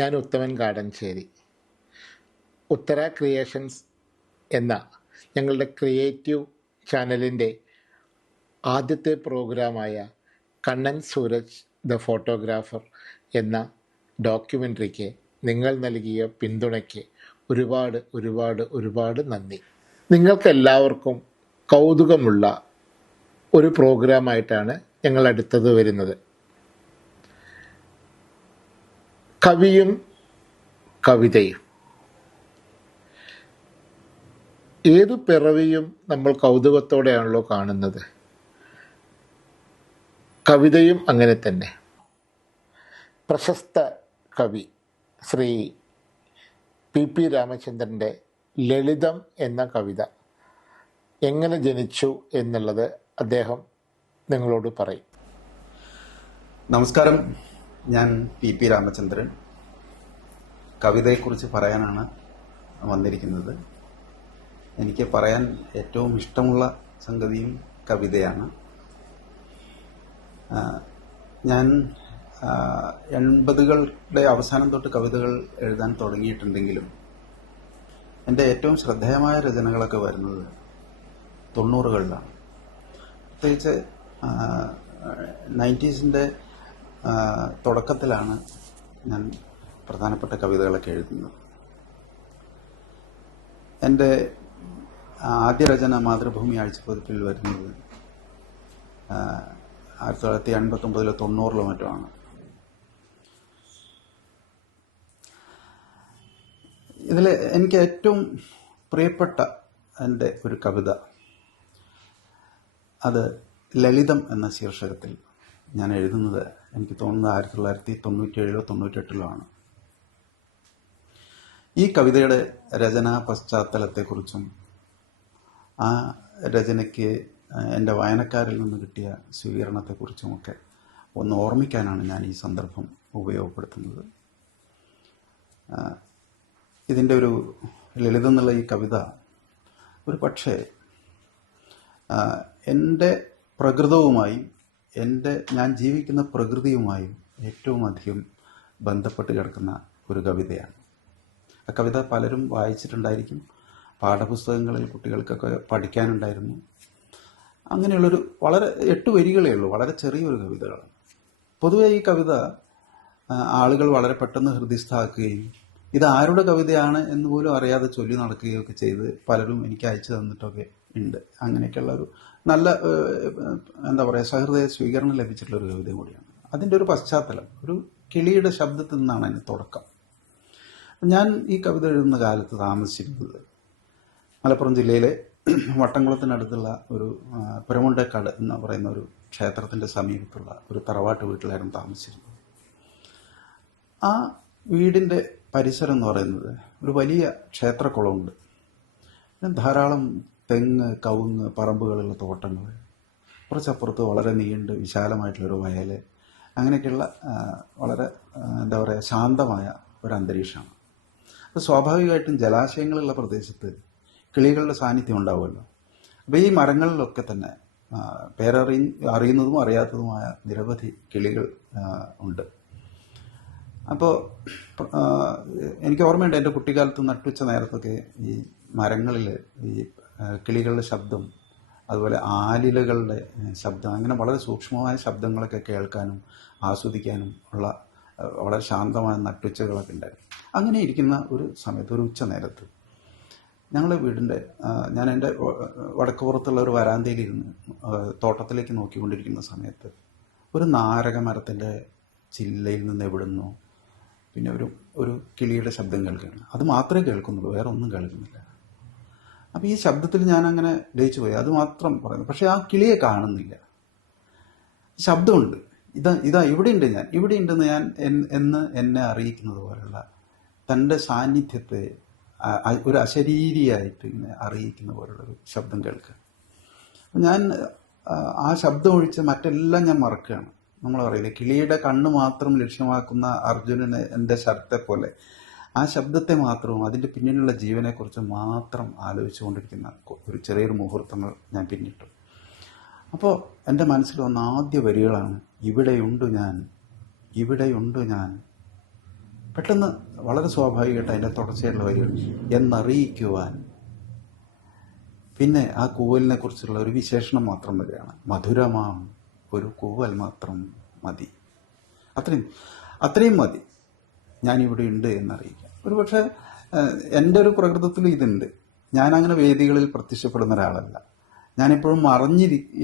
ഞാൻ ഉത്തമൻ കാടഞ്ചേരി. ഉത്തര ക്രിയേഷൻസ് എന്ന ഞങ്ങളുടെ ക്രിയേറ്റീവ് ചാനലിൻ്റെ ആദ്യത്തെ പ്രോഗ്രാമായ കണ്ണൻ സൂരജ് ദ ഫോട്ടോഗ്രാഫർ എന്ന ഡോക്യുമെൻ്ററിക്ക് നിങ്ങൾ നൽകിയ പിന്തുണയ്ക്ക് ഒരുപാട് ഒരുപാട് ഒരുപാട് നന്ദി. നിങ്ങൾക്കെല്ലാവർക്കും കൗതുകമുള്ള ഒരു പ്രോഗ്രാമായിട്ടാണ് ഞങ്ങൾ അടുത്തത് വരുന്നത്. കവിയും കവിതയും. ഏതു പിറവിയും നമ്മൾ കൗതുകത്തോടെയാണല്ലോ കാണുന്നത്. കവിതയും അങ്ങനെ തന്നെ. പ്രശസ്ത കവി ശ്രീ പി രാമചന്ദ്രൻ്റെ ലളിതം എന്ന കവിത എങ്ങനെ ജനിച്ചു എന്നുള്ളത് അദ്ദേഹം നിങ്ങളോട് പറയും. നമസ്കാരം, ഞാൻ പി രാമചന്ദ്രൻ. കവിതയെക്കുറിച്ച് പറയാനാണ് വന്നിരിക്കുന്നത്. എനിക്ക് പറയാൻ ഏറ്റവും ഇഷ്ടമുള്ള സംഗതിയും കവിതയാണ്. ഞാൻ 80കളുടെ അവസാനം തൊട്ട് കവിതകൾ എഴുതാൻ തുടങ്ങിയിട്ടുണ്ടെങ്കിലും എൻ്റെ ഏറ്റവും ശ്രദ്ധേയമായ രചനകളൊക്കെ വരുന്നത് 90കളിലാണ്. പ്രത്യേകിച്ച് 90s തുടക്കത്തിലാണ് ഞാൻ പ്രധാനപ്പെട്ട കവിതകളൊക്കെ എഴുതുന്നത്. എൻ്റെ ആദ്യ രചന മാതൃഭൂമി ആഴ്ചപ്പതിപ്പിൽ വരുന്നത് 1989 90 മറ്റുമാണ്. ഇതിൽ എനിക്ക് ഏറ്റവും പ്രിയപ്പെട്ട എൻ്റെ ഒരു കവിത, അത് ലളിതം എന്ന ശീർഷകത്തിൽ ഞാൻ എഴുതുന്നത് എനിക്ക് തോന്നുന്നത് 1997 98 ആണ്. ഈ കവിതയുടെ രചനാ പശ്ചാത്തലത്തെക്കുറിച്ചും ആ രചനയ്ക്ക് എൻ്റെ വായനക്കാരിൽ നിന്ന് കിട്ടിയ സ്വീകരണത്തെക്കുറിച്ചുമൊക്കെ ഒന്ന് ഓർമ്മിക്കാനാണ് ഞാൻ ഈ സന്ദർഭം ഉപയോഗപ്പെടുത്തുന്നത്. ഇതിൻ്റെ ഒരു ലളിതം എന്നുള്ള ഈ കവിത ഒരു പക്ഷേ എൻ്റെ പ്രകൃതവുമായും ഞാൻ ജീവിക്കുന്ന പ്രകൃതിയുമായും ഏറ്റവും അധികം ബന്ധപ്പെട്ട് കിടക്കുന്ന ഒരു കവിതയാണ്. ആ കവിത പലരും വായിച്ചിട്ടുണ്ടായിരിക്കും. പാഠപുസ്തകങ്ങളിൽ കുട്ടികൾക്കൊക്കെ പഠിക്കാനുണ്ടായിരുന്നു. അങ്ങനെയുള്ളൊരു വളരെ 8 വരികളേ ഉള്ളൂ, വളരെ ചെറിയൊരു കവിതകളാണ്. പൊതുവെ ഈ കവിത ആളുകൾ വളരെ പെട്ടെന്ന് ഹൃദയസ്ഥമാക്കുകയും ഇത് ആരുടെ കവിതയാണ് എന്ന് പോലും അറിയാതെ ചൊല്ലി നടക്കുകയൊക്കെ ചെയ്ത് പലരും എനിക്ക് അയച്ചു തന്നിട്ടൊക്കെ ഉണ്ട്. അങ്ങനെയൊക്കെയുള്ള ഒരു നല്ല എന്താ പറയുക, സഹൃദയ സ്വീകരണം ലഭിച്ചിട്ടുള്ള ഒരു കവിത കൂടിയാണ്. അതിൻ്റെ ഒരു പശ്ചാത്തലം ഒരു കിളിയുടെ ശബ്ദത്തിൽ നിന്നാണ് അതിൻ്റെ തുടക്കം. ഞാൻ ഈ കവിത എഴുതുന്ന കാലത്ത് താമസിച്ചിരുന്നത് മലപ്പുറം ജില്ലയിലെ വട്ടംകുളത്തിനടുത്തുള്ള ഒരു പുരമുണ്ടേക്കാട് എന്ന് പറയുന്ന ഒരു ക്ഷേത്രത്തിൻ്റെ സമീപത്തുള്ള ഒരു തറവാട്ട് വീട്ടിലായിരുന്നു താമസിച്ചിരുന്നത്. ആ വീടിൻ്റെ പരിസരം എന്ന് പറയുന്നത് ഒരു വലിയ ക്ഷേത്രക്കുളമുണ്ട്. ധാരാളം തെങ്ങ്, കവുങ്ങ്, പറമ്പുകളുള്ള തോട്ടങ്ങൾ, കുറച്ചപ്പുറത്ത് വളരെ നീണ്ട് വിശാലമായിട്ടുള്ളൊരു വയൽ, അങ്ങനെയൊക്കെയുള്ള വളരെ എന്താ പറയുക ശാന്തമായ ഒരു അന്തരീക്ഷമാണ്. അപ്പോൾ സ്വാഭാവികമായിട്ടും ജലാശയങ്ങളുള്ള പ്രദേശത്ത് കിളികളുടെ സാന്നിധ്യം ഉണ്ടാവുമല്ലോ. അപ്പോൾ ഈ മരങ്ങളിലൊക്കെ തന്നെ അറിയുന്നതും അറിയാത്തതുമായ നിരവധി കിളികൾ ഉണ്ട്. അപ്പോൾ എനിക്ക് ഓർമ്മയുണ്ട്, എൻ്റെ കുട്ടിക്കാലത്ത് നട്ടുച്ച നേരത്തൊക്കെ ഈ മരങ്ങളിൽ ഈ കിളികളുടെ ശബ്ദം, അതുപോലെ ആലിലകളുടെ ശബ്ദം, അങ്ങനെ വളരെ സൂക്ഷ്മമായ ശബ്ദങ്ങളൊക്കെ കേൾക്കാനും ആസ്വദിക്കാനും ഉള്ള വളരെ ശാന്തമായ നട്ടുച്ചകളൊക്കെ ഉണ്ടായിരുന്നു. അങ്ങനെ ഇരിക്കുന്ന ഒരു സമയത്ത്, ഒരു ഉച്ച നേരത്ത് ഞങ്ങളുടെ വീടിൻ്റെ ഞാൻ എൻ്റെ വടക്കുപുറത്തുള്ള ഒരു വരാന്തയിലിരുന്ന് തോട്ടത്തിലേക്ക് നോക്കിക്കൊണ്ടിരിക്കുന്ന സമയത്ത് ഒരു നാരക മരത്തിൻ്റെ ചില്ലയിൽ നിന്ന് എവിടുന്നോ പിന്നെ ഒരു കിളിയുടെ ശബ്ദം കേൾക്കുകയാണ്. അത് മാത്രമേ കേൾക്കുന്നുള്ളൂ, വേറെ ഒന്നും കേൾക്കുന്നില്ല. അപ്പോൾ ഈ ശബ്ദത്തിൽ ഞാൻ അങ്ങനെ ലയിച്ചു പോയി. അത് മാത്രം പറയുന്നു, പക്ഷെ ആ കിളിയെ കാണുന്നില്ല. ശബ്ദമുണ്ട്, ഇതാ ഇവിടെയുണ്ട്, ഇവിടെ ഉണ്ടെന്ന് എന്നെ അറിയിക്കുന്നത് പോലുള്ള തൻ്റെ സാന്നിധ്യത്തെ ഒരു അശരീരിയായിട്ട് ഇങ്ങനെ അറിയിക്കുന്ന പോലുള്ളൊരു ശബ്ദം കേൾക്കുക. ഞാൻ ആ ശബ്ദം ഒഴിച്ച് മറ്റെല്ലാം ഞാൻ മറക്കുകയാണ്. നമ്മൾ പറയില്ലേ, കിളിയുടെ കണ്ണ് മാത്രം ലക്ഷ്യമാക്കുന്ന അർജുനന് എൻ്റെ ശരത്തെ പോലെ ആ ശബ്ദത്തെ മാത്രവും അതിൻ്റെ പിന്നിലുള്ള ജീവനെക്കുറിച്ച് മാത്രം ആലോചിച്ചുകൊണ്ടിരിക്കുന്ന ഒരു ചെറിയൊരു മുഹൂർത്തങ്ങൾ ഞാൻ പിന്നിട്ടു. അപ്പോൾ എൻ്റെ മനസ്സിൽ വന്ന ആദ്യ വരികളാണ്, ഇവിടെയുണ്ട് ഞാൻ, ഇവിടെയുണ്ട് ഞാൻ, പെട്ടെന്ന് വളരെ സ്വാഭാവികമായിട്ട് അതിൻ്റെ തുടർച്ചയായിട്ടുള്ള വരികൾ എന്നറിയിക്കുവാൻ. പിന്നെ ആ കൂവലിനെ കുറിച്ചുള്ള ഒരു വിശേഷണം മാത്രം വരികയാണ്. മധുരമാം ഒരു കൂവൽ മാത്രം മതി. അത്രയും അത്രയും മതി ഞാനിവിടെ ഉണ്ട് എന്നറിയിക്കാം. ഒരു പക്ഷേ എൻ്റെ ഒരു പ്രകൃതത്തിൽ ഇതുണ്ട്. ഞാനങ്ങനെ വേദികളിൽ പ്രത്യക്ഷപ്പെടുന്ന ഒരാളല്ല. ഞാനിപ്പോഴും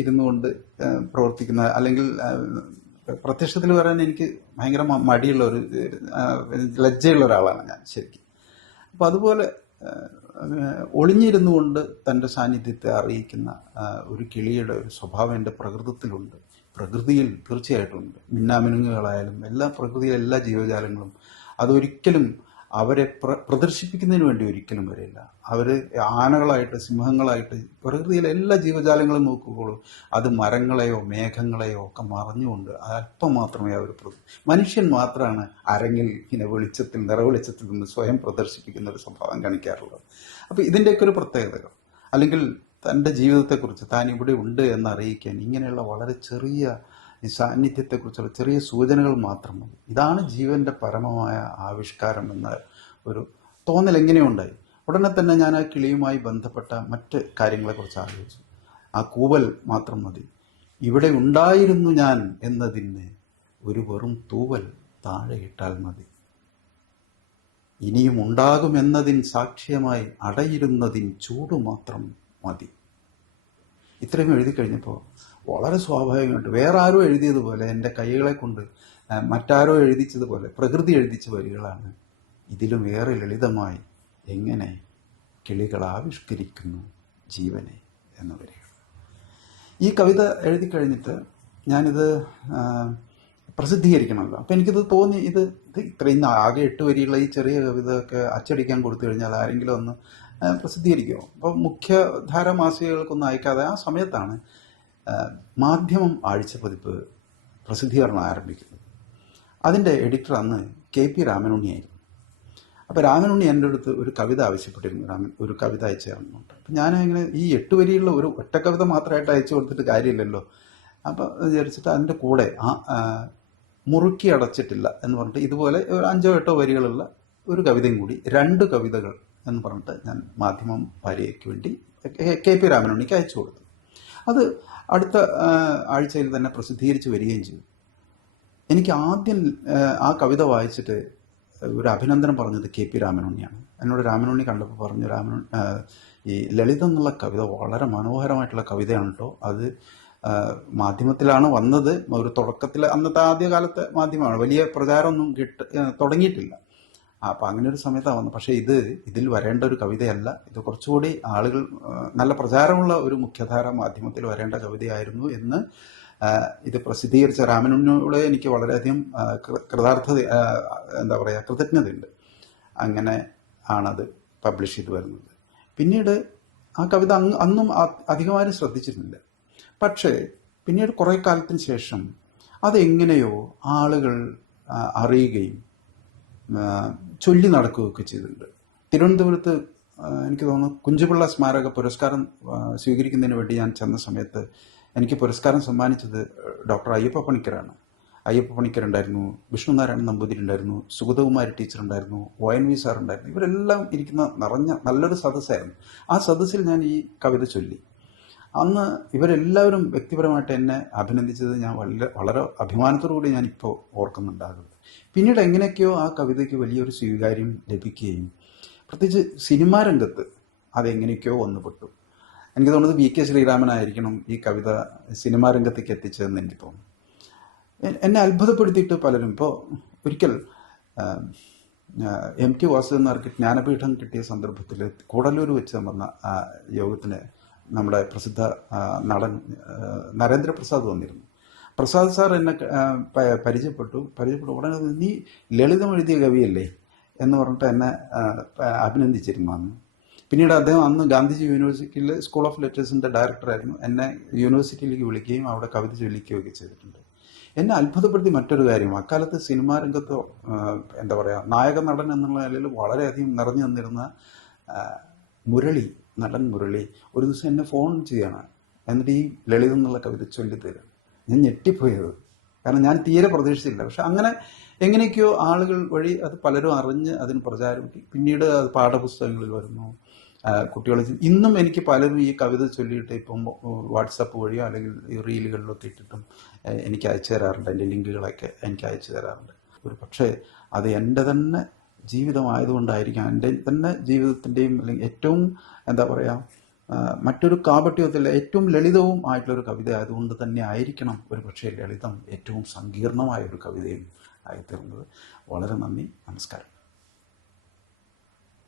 ഇരുന്നു കൊണ്ട് പ്രവർത്തിക്കുന്ന, അല്ലെങ്കിൽ പ്രത്യക്ഷത്തിൽ വരാൻ എനിക്ക് ഭയങ്കര മടിയുള്ള ഒരു ലജ്ജയുള്ള ഒരാളാണ് ഞാൻ ശരിക്കും. അപ്പം അതുപോലെ ഒളിഞ്ഞിരുന്നു കൊണ്ട് തൻ്റെ സാന്നിധ്യത്തെ അറിയിക്കുന്ന ഒരു കിളിയുടെ ഒരു സ്വഭാവം എൻ്റെ പ്രകൃതത്തിലുണ്ട്. പ്രകൃതിയിൽ തീർച്ചയായിട്ടും ഉണ്ട്. മിന്നാമിനുങ്ങുകളായാലും എല്ലാ പ്രകൃതിയിലെ എല്ലാ ജീവജാലങ്ങളും അതൊരിക്കലും അവരെ പ്രദർശിപ്പിക്കുന്നതിന് വേണ്ടി ഒരിക്കലും വരില്ല. അവർ ആനകളായിട്ട്, സിംഹങ്ങളായിട്ട്, പ്രകൃതിയിലെ എല്ലാ ജീവജാലങ്ങളും നോക്കുകയുള്ളൂ. അത് മരങ്ങളെയോ മേഘങ്ങളെയോ ഒക്കെ മറഞ്ഞുകൊണ്ട് അല്പം മാത്രമേ അവർ മനുഷ്യൻ മാത്രമാണ് അരങ്ങിൽ ഇങ്ങനെ വെളിച്ചത്തിൽ, നിറവെളിച്ചത്തിൽ നിന്ന് സ്വയം പ്രദർശിപ്പിക്കുന്ന ഒരു സ്വഭാവം കാണിക്കാറുള്ളത്. അപ്പോൾ ഇതിൻ്റെയൊക്കെ ഒരു പ്രത്യേകതകൾ, അല്ലെങ്കിൽ തൻ്റെ ജീവിതത്തെക്കുറിച്ച് താൻ ഇവിടെ ഉണ്ട് എന്നറിയിക്കാൻ ഇങ്ങനെയുള്ള വളരെ ചെറിയ ഈ സാന്നിധ്യത്തെക്കുറിച്ചുള്ള ചെറിയ സൂചനകൾ മാത്രം മതി. ഇതാണ് ജീവന്റെ പരമമായ ആവിഷ്കാരം എന്ന ഒരു തോന്നൽ എങ്ങനെയുണ്ടായി. ഉടനെ തന്നെ ഞാൻ ആ കിളിയുമായി ബന്ധപ്പെട്ട മറ്റ് കാര്യങ്ങളെക്കുറിച്ച് ആലോചിച്ചു. ആ കൂവൽ മാത്രം മതി. ഇവിടെ ഉണ്ടായിരുന്നു ഞാൻ എന്നതിന് ഒരു വെറും തൂവൽ താഴെ ഇട്ടാൽ മതി. ഇനിയും ഉണ്ടാകുമെന്നതിൻ സാക്ഷ്യമായി അടയിരുന്നതിൻ ചൂട് മാത്രം മതി. ഇത്രയും എഴുതി കഴിഞ്ഞപ്പോൾ വളരെ സ്വാഭാവികമായിട്ട് വേറെ ആരോ എഴുതിയതുപോലെ, എൻ്റെ കൈകളെ കൊണ്ട് മറ്റാരോ എഴുതിച്ചതുപോലെ പ്രകൃതി എഴുതിച്ച വരികളാണ് ഇതിലും ഏറെ ലളിതമായി എങ്ങനെ കിളികൾ ആവിഷ്കരിക്കുന്നു ജീവനെ എന്ന വരികൾ. ഈ കവിത എഴുതി കഴിഞ്ഞിട്ട് ഞാനിത് പ്രസിദ്ധീകരിക്കണമല്ലോ. അപ്പം എനിക്കിത് തോന്നി, ഇത് ഇത്രയും ആകെ 8 വരിയുള്ള ഈ ചെറിയ കവിത ഒക്കെ അച്ചടിക്കാൻ കൊടുത്തു കഴിഞ്ഞാൽ ആരെങ്കിലും ഒന്ന് പ്രസിദ്ധീകരിക്കുമോ? അപ്പം മുഖ്യധാര മാസികകൾക്കൊന്നും അയക്കാതെ ആ സമയത്താണ് മാധ്യമം ആഴ്ച പതിപ്പ് പ്രസിദ്ധീകരണം ആരംഭിക്കുന്നത്. അതിൻ്റെ എഡിറ്റർ അന്ന് KP രാമനുണ്ണിയായിരുന്നു. അപ്പോൾ രാമനുണ്ണി എൻ്റെ അടുത്ത് ഒരു കവിത ആവശ്യപ്പെട്ടിരുന്നു. ഒരു കവിത അയച്ചു തരുന്നുണ്ട്. അപ്പം ഞാനിങ്ങനെ ഈ 8 വരിയുള്ള ഒരു ഒറ്റ കവിത മാത്രമായിട്ട് അയച്ചു കൊടുത്തിട്ട് കാര്യമില്ലല്ലോ. അപ്പോൾ വിചാരിച്ചിട്ട് അതിൻ്റെ കൂടെ മുറുക്കി അടച്ചിട്ടില്ല എന്ന് പറഞ്ഞിട്ട് ഇതുപോലെ ഒരു 5 8 വരികളുള്ള ഒരു കവിതയും കൂടി, 2 കവിതകൾ എന്ന് പറഞ്ഞിട്ട് ഞാൻ മാധ്യമം വാരികയ്ക്ക് വേണ്ടി KP രാമനുണ്ണിക്ക് അയച്ചു കൊടുത്തു. അത് അടുത്ത ആഴ്ചയിൽ തന്നെ പ്രസിദ്ധീകരിച്ച് വരികയും ചെയ്തു. എനിക്ക് ആദ്യം ആ കവിത വായിച്ചിട്ട് ഒരു അഭിനന്ദനം പറഞ്ഞത് KP രാമനുണ്ണിയാണ്. എന്നോട് രാമനുണ്ണി കണ്ടപ്പോൾ പറഞ്ഞു, ഈ ലളിതം എന്നുള്ള കവിത വളരെ മനോഹരമായിട്ടുള്ള കവിതയാണ് കേട്ടോ. അത് മാധ്യമത്തിലാണ് വന്നത്. ഒരു തുടക്കത്തിൽ, അന്നത്തെ ആദ്യകാലത്തെ മാധ്യമമാണ്, വലിയ പ്രചാരമൊന്നും തുടങ്ങിയിട്ടില്ല. അപ്പം അങ്ങനെ ഒരു സമയത്താണ് വന്നത്. പക്ഷേ ഇതിൽ വരേണ്ട ഒരു കവിതയല്ല, ഇത് കുറച്ചുകൂടി ആളുകൾ നല്ല പ്രചാരമുള്ള ഒരു മുഖ്യധാര മാധ്യമത്തിൽ വരേണ്ട കവിതയായിരുന്നു എന്ന് ഇത് പ്രസിദ്ധീകരിച്ച രാമനുണ്ണിയോട് എനിക്ക് വളരെയധികം കൃതജ്ഞതയുണ്ട്. അങ്ങനെ ആണത് പബ്ലിഷ് ചെയ്ത് വരുന്നത്. പിന്നീട് ആ കവിത അന്നും അധികമാരും ശ്രദ്ധിച്ചിരുന്നില്ല. പക്ഷേ പിന്നീട് കുറേ കാലത്തിന് ശേഷം അതെങ്ങനെയോ ആളുകൾ അറിയുകയും ചൊല്ലി നടക്കുകയൊക്കെ ചെയ്തിട്ടുണ്ട്. തിരുവനന്തപുരത്ത് എനിക്ക് തോന്നുന്നു കുഞ്ചുപിള്ള സ്മാരക പുരസ്കാരം സ്വീകരിക്കുന്നതിന് വേണ്ടി ഞാൻ ചെന്ന സമയത്ത് എനിക്ക് പുരസ്കാരം സമ്മാനിച്ചത് ഡോക്ടർ അയ്യപ്പ പണിക്കരാണ്. അയ്യപ്പ പണിക്കരുണ്ടായിരുന്നു, വിഷ്ണുനാരായണൻ നമ്പൂതിരി ഉണ്ടായിരുന്നു, സുഗതകുമാരി ടീച്ചർ ഉണ്ടായിരുന്നു, ONV സാർ ഉണ്ടായിരുന്നു. ഇവരെല്ലാം ഇരിക്കുന്ന നിറഞ്ഞ നല്ലൊരു സദസ്സായിരുന്നു. ആ സദസ്സിൽ ഞാൻ ഈ കവിത ചൊല്ലി. അന്ന് ഇവരെല്ലാവരും വ്യക്തിപരമായിട്ട് എന്നെ അഭിനന്ദിച്ചത് ഞാൻ വളരെ അഭിമാനത്തോടുകൂടി ഞാൻ ഇപ്പോൾ ഓർക്കുന്നുണ്ടാകുന്നത്. പിന്നീട് എങ്ങനെയൊക്കെയോ ആ കവിതയ്ക്ക് വലിയൊരു സ്വീകാര്യം ലഭിക്കുകയും പ്രത്യേകിച്ച് സിനിമാ രംഗത്ത് അതെങ്ങനെയൊക്കെയോ വന്നുപെട്ടു. എനിക്ക് തോന്നുന്നത് VK ശ്രീരാമനായിരിക്കണം ഈ കവിത സിനിമാ രംഗത്തേക്ക് എത്തിച്ചതെന്ന് എനിക്ക് തോന്നുന്നു. എന്നെ അത്ഭുതപ്പെടുത്തിയിട്ട് പലരും, ഇപ്പോൾ ഒരിക്കൽ MT വാസുദേവൻ നായർക്ക് ജ്ഞാനപീഠം കിട്ടിയ സന്ദർഭത്തിൽ കൂടല്ലൂർ വെച്ച് നടന്ന യോഗത്തിന് നമ്മുടെ പ്രസിദ്ധ നടൻ നരേന്ദ്രപ്രസാദ് വന്നിരുന്നു. പ്രസാദ് സാർ എന്നെ പരിചയപ്പെട്ടു ഉടനെ നീ ലളിതം എഴുതിയ കവിയല്ലേ എന്ന് പറഞ്ഞിട്ട് എന്നെ അഭിനന്ദിച്ചിരുന്നു അന്ന്. പിന്നീട് അദ്ദേഹം അന്ന് ഗാന്ധിജി യൂണിവേഴ്സിറ്റിയിൽ സ്കൂൾ ഓഫ് ലെറ്റേഴ്സിൻ്റെ ഡയറക്ടറായിരുന്നു. എന്നെ യൂണിവേഴ്സിറ്റിയിലേക്ക് വിളിക്കുകയും അവിടെ കവിത ചൊല്ലിക്കുകയൊക്കെ ചെയ്തിട്ടുണ്ട്. എന്നെ അത്ഭുതപ്പെടുത്തി മറ്റൊരു കാര്യം, അക്കാലത്ത് സിനിമാ രംഗത്ത് നായക നടൻ എന്നുള്ള നിലയിൽ വളരെയധികം നിറഞ്ഞു നിന്നിരുന്ന നടൻ മുരളി ഒരു ദിവസം എന്നെ ഫോൺ ചെയ്യണം, എന്നിട്ട് ഈ ലളിതം എന്നുള്ള കവിത ചൊല്ലിത്തരും. ഞാൻ ഞെട്ടിപ്പോയത്. കാരണം ഞാൻ തീരെ പ്രതീക്ഷിച്ചില്ല. പക്ഷെ അങ്ങനെ എങ്ങനെയൊക്കെയോ ആളുകൾ വഴി അത് പലരും അറിഞ്ഞ് അതിന് പ്രചാരം കിട്ടി. പിന്നീട് അത് പാഠപുസ്തകങ്ങളിൽ വരുന്നു. കുട്ടികൾ ഇന്നും എനിക്ക് പലരും ഈ കവിത ചൊല്ലിയിട്ട് ഇപ്പം വാട്സപ്പ് വഴിയോ അല്ലെങ്കിൽ ഈ റീലുകളിലൊക്കെ ഇട്ടിട്ടും എനിക്ക് അയച്ചു തരാറുണ്ട്. എൻ്റെ ലിങ്കുകളൊക്കെ എനിക്ക് അയച്ചു തരാറുണ്ട്. ഒരു പക്ഷേ അത് എൻ്റെ തന്നെ ജീവിതമായതുകൊണ്ടായിരിക്കാം, എൻ്റെ തന്നെ ജീവിതത്തിൻ്റെയും അല്ലെങ്കിൽ ഏറ്റവും എന്താ പറയുക, മറ്റൊരു കാപട്യത്തില്ല, ഏറ്റവും ലളിതവും ആയിട്ടുള്ളൊരു കവിത ആയതുകൊണ്ട് തന്നെ ആയിരിക്കണം ഒരു പക്ഷേ ലളിതം ഏറ്റവും സങ്കീർണമായ ഒരു കവിതയും ആയിത്തീർന്നത്. വളരെ നന്ദി, നമസ്കാരം.